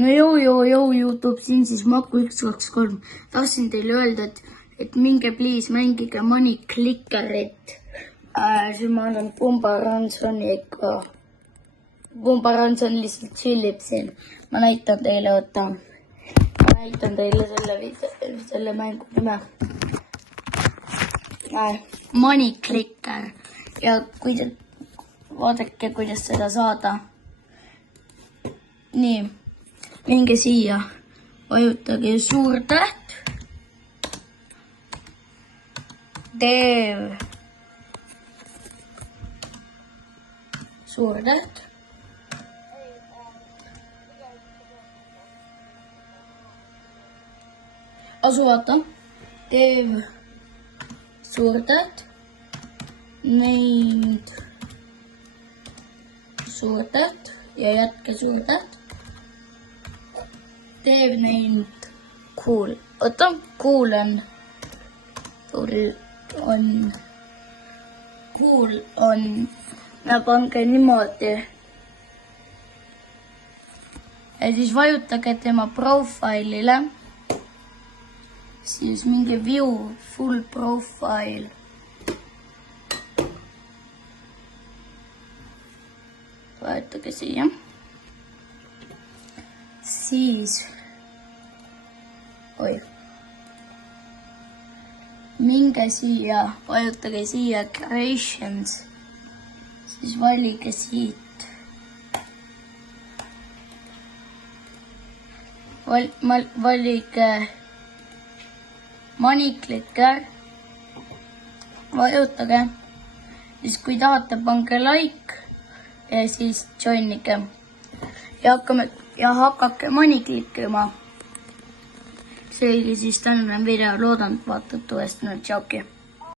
No joo, YouTube siin siis Maku 123. Tahtsin teile öelda, et minge please mängige Money Clickerit. Siis ma annan Pumba Ransoniga. Pumba Ranson lihtsalt chillib siin. Ma näitan teile, selle mängu nime. Money Clicker. Ja vaadake, kuidas seda saada. Nii. Minge siia, vajutage suur täht, teeb suur täht, vaata, teeb suur täht, neid suur täht ja jätke suur täht. Teeb neid cool. Oota, cool on. Ja pange niimoodi. Ja siis vajutage tema profile'ile. Siis mingi view full profile. Vajutage siia. Siis, minge siia, vajutage siia creations, siis valige siit. Valige Money Clicker, vajutage, siis kui tahate, pange like ja siis joinige. Ja hakake Money Clickima. See oli siis tänane video, loodan, et vaatate uuesti nüüd, tšauki.